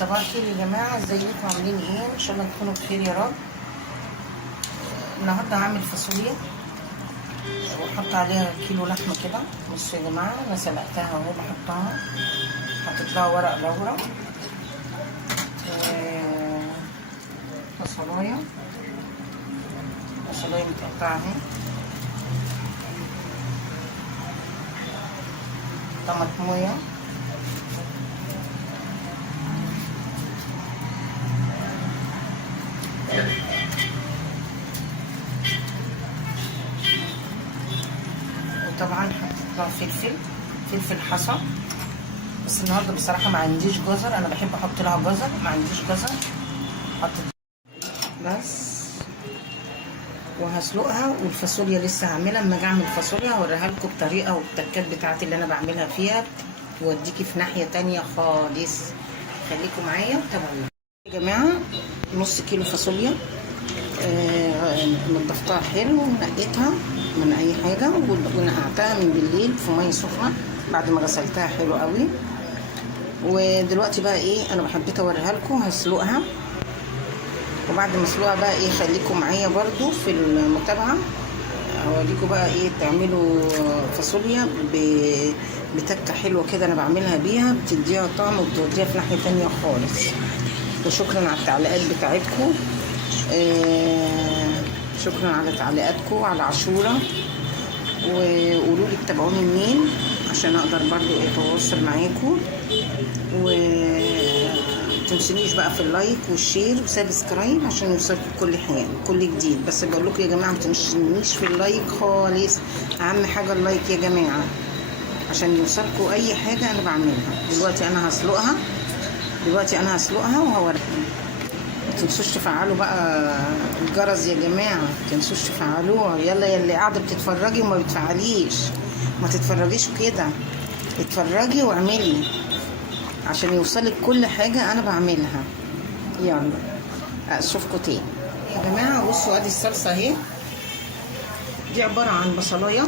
صباح الخير يا جماعه، ازيكم؟ عاملين ايه؟ ان شاء الله تكونوا بخير يا رب. النهارده هعمل فاصوليا واحط عليها كيلو لحمه كده. بصوا يا جماعه، انا سلقتها اهو، بحطها، حطيت لها ورق لورا وفاصوليا متقطعه اهي، طماطميه، وطبعا حطيت لها فلفل حصى، بس النهارده بصراحه ما عنديش جزر، انا بحب احط لها جزر، ما عنديش جزر حطيت بس. وهسلقها، والفاصوليا لسه هعملها. اما اجي اعمل فاصوليا هوريها لكم الطريقه والتكات بتاعتي اللي انا بعملها فيها، توديكي في ناحيه تانية خالص. خليكم معايا وتابعوني يا جماعه. نص كيلو فاصوليا نضفتها حلو ونقيتها من اي حاجه، ونقعتها من بالليل في ميه سخنه بعد ما غسلتها حلو قوي. ودلوقتي بقى ايه، انا حبيت اوريها لكم. هسلقها، وبعد ما اسلقها بقى ايه، خليكم معايا برضو في المتابعه. اوريكم بقى ايه تعملوا فاصوليا بتكه حلوه كده، انا بعملها بيها، بتديها طعم وبتوديها في ناحيه تانية خالص. وشكرا على التعليقات بتاعتكم، شكرا على تعليقاتكم على عاشوره، وقولوا لي تتابعوني منين عشان اقدر برضو اتواصل معاكم. ومتنسونيش بقى في اللايك والشير وسبسكرايب عشان يوصلكم كل جديد. بس بقول لكم يا جماعه متنسونيش في اللايك خالص، اهم حاجه اللايك يا جماعه عشان يوصلكم اي حاجه انا بعملها. دلوقتي انا هسلقها وهوريكم. متنسوش تفعلوا بقى الجرس يا جماعه، متنسوش تفعلوه. يلا يا اللي قاعده بتتفرجي وما بتفعليش، ما تتفرجيش كده، اتفرجي واعملي عشان يوصلك كل حاجه انا بعملها. يلا اشوفكم تاني يا جماعه. بصوا ادي الصلصه اهي، دي عباره عن بصلايه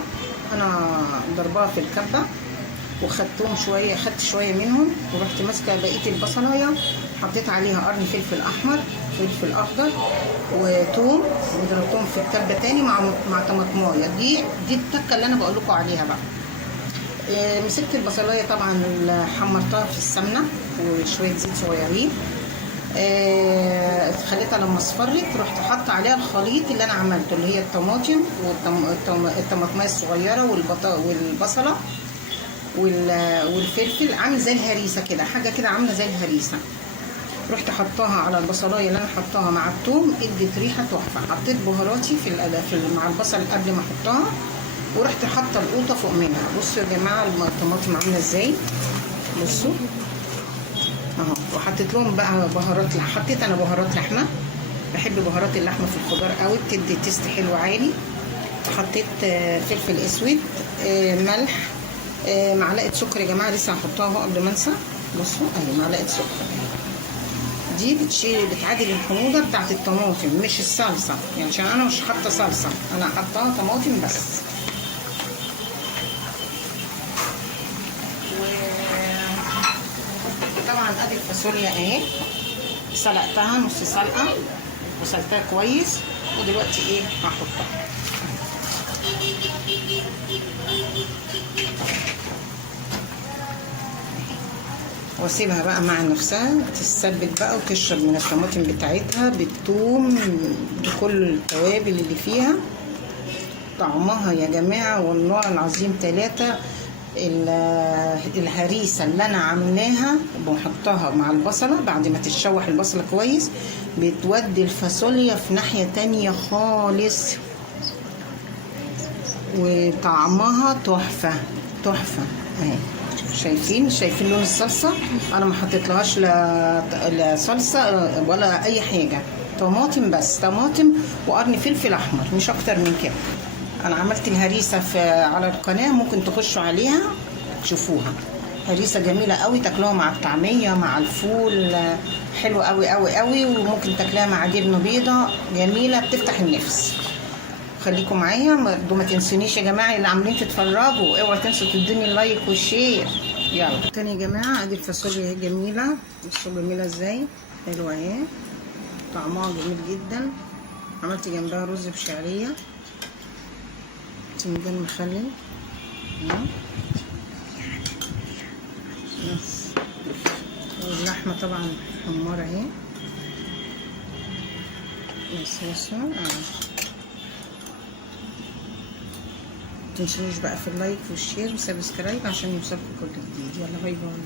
انا ضربها في الكبه، وخدتهم شويه، خدت شويه منهم، ورحت ماسكه بقيه البصلايه حطيت عليها قرن فلفل احمر، فلفل اخضر، وثوم، وضربتهم في الكبه تاني مع طماطمايه. دي التكه اللي انا بقول لكم عليها بقى. مسكت البصلايه طبعا، حمرتها في السمنه وشويه زيت صغيرين، خليتها لما اصفرت رحت حاطه عليها الخليط اللي انا عملته، اللي هي الطماطم والطماطمايه الصغيره والبصله والفلفل، عامل زي الهريسه كده، حاجه كده عامله زي الهريسه. رحت حطاها على البصلايه اللي انا حطاها مع الثوم، ادت ريحه تحفه. حطيت بهاراتي مع البصل قبل ما احطها، ورحت حاطه القوطه فوق منها. بصوا يا جماعه الطماطم عامله ازاي، بصوا اهو. وحطيت لهم بقى بهارات، حطيت انا بهارات لحمه، بحب بهارات اللحمه في الخضار قوي، بتدي تيست حلو عالي. حطيت فلفل اسود، ملح، معلقه سكر يا جماعه، لسه هحطها اهو قبل ما انسى. بصوا اهي معلقه سكر، دي بتعادل الحموضه بتاعت الطماطم مش الصلصه، يعني عشان انا مش حاطه صلصه، انا حاطاها طماطم بس. طبعا ادي الفاصوليا اهي، سلقتها نص سلقه وسلقتها كويس، ودلوقتي ايه هحطها. واسيبها بقى مع نفسها تتسبك بقى وتشرب من الطماطم بتاعتها بالثوم بكل التوابل اللي فيها. طعمها يا جماعه والله العظيم ثلاثه. الهريسه اللي انا عاملاها بحطها مع البصله بعد ما تتشوح البصله كويس، بتودي الفاصوليا في ناحيه تانية خالص، وطعمها تحفه تحفه اهي. شايفين لون الصلصه، انا ما حطيتلهاش لا صلصه ولا اي حاجه، طماطم بس، طماطم وقرن فلفل احمر، مش اكتر من كده. انا عملت الهريسه على القناه، ممكن تخشوا عليها تشوفوها. هريسه جميله قوي، تاكلوها مع الطعميه مع الفول، حلو قوي قوي قوي. وممكن تاكلها مع جبنه بيضه، جميله بتفتح النفس. خليكم معايا، ما تنسونيش يا جماعه اللي عاملين تتفرجوا، اوعوا تنسوا تدوني اللايك والشير. يلا تاني يا جماعه، ادي الفاصوليا اهي جميله. بصوا جميله ازاي، حلوه اهي، طعمها جميل جدا. عملت جنبها رز بشعريه، باذنجان مخلل. بس واللحمه طبعا حمارة اهي. بس متنسوش بقى في اللايك والشير والسبسكرايب عشان يوصلكوا كل جديد. يلا باي باي.